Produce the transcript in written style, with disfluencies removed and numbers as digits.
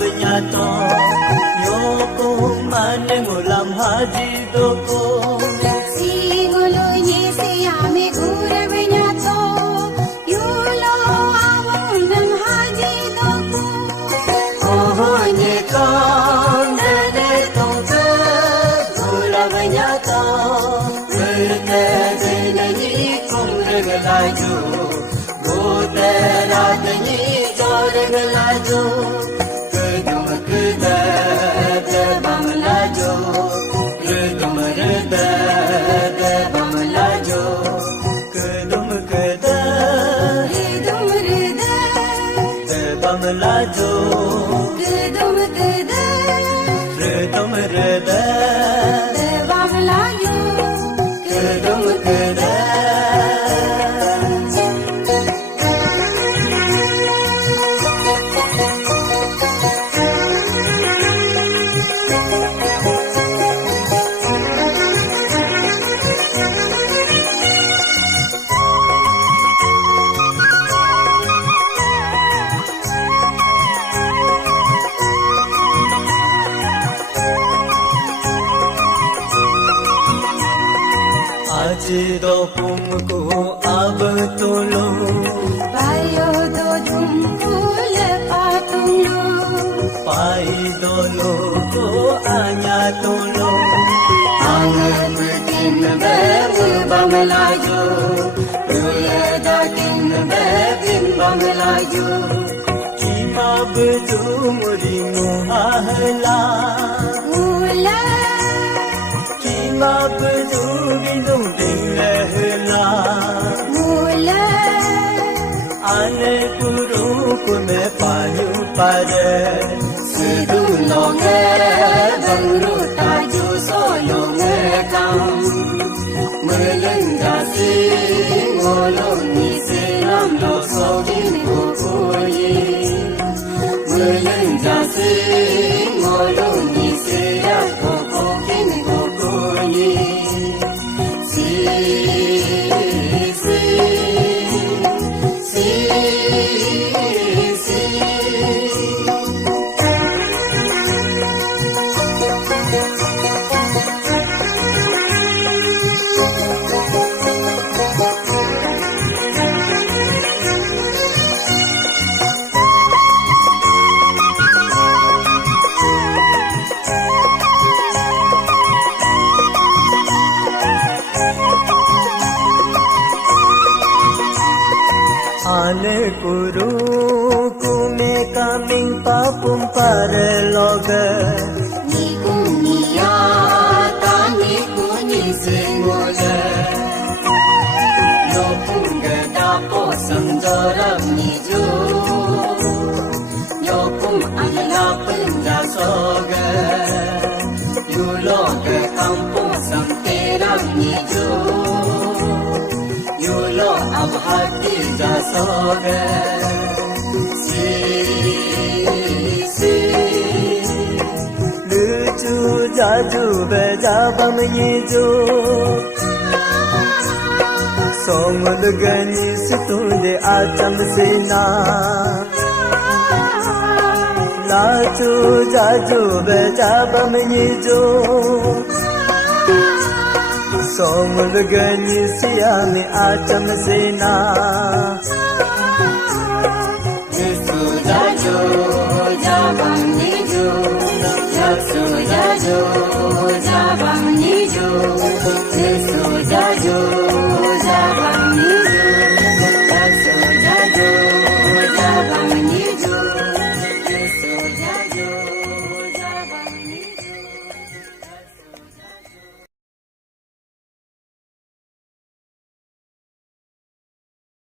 Benyato Yoko mane ngulam haji doko Sigolo yese ame gura benyato Yulo awundam haji doko Ohonye konde de tongte Gura benyato Vete de nayi kumre galaju Gote rate ni chore galaju Bamlajo, Gedum gede, redum rede, bamlayo, gedum gede. Ajido pumku abtulo Payo do jumpu lepatulo Paido loko anyatulo Angan bikin bebu bamlayo Yule dakin bebin bamlayo Kima betu murimu ahla Mula Kima betu bindung dinglehla Mula Ane kuru kume payu pare Sidu longe bangru taju solo ngekam Melendasi ngolo nisi ramlo sojin kukuyi Melendasi ngolo nisi yako kokin kukuyi Si, si, si, si Ane kuru kume kaming papum parloga Nikunia tani kuni singole Yopunga dapo sanjoram niju Yopum ala penja soga Yuloga kampung santeram niju Yulo ab hati jasoga Si, si Lucu jaju bejabam nyijo Somul gani situnde acham sena Lacu jaju bejabam nyijo Somul gani siami acham sena